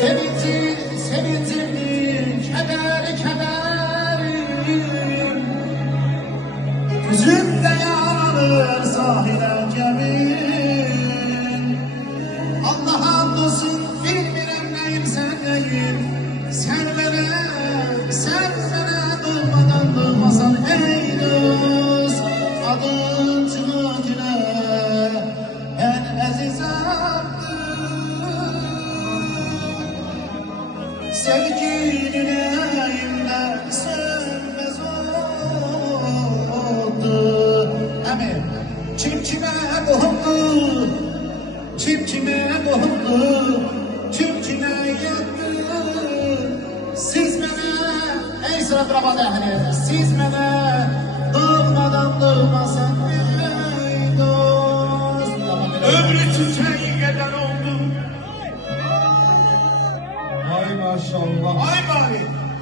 Sevinçli, keder, kederim. Yüzümde yanır sahiden gemin. Allah hamdolsun bilmirem neyim sen neyim. Sen bana durmadan durmasan ey dost. Adın çıkık ile en azizamdır. Sevginin yüreğimde sönmez oldu. Amin. Kim kime kohumdu, kim kime kohumdu, kim kime yetti. Siz bana, ey sıra brabada ehli, siz bana durmadan durmasan ey dost. Ömrü çiçeği geden oldu. Ay maşallah. Ay bari.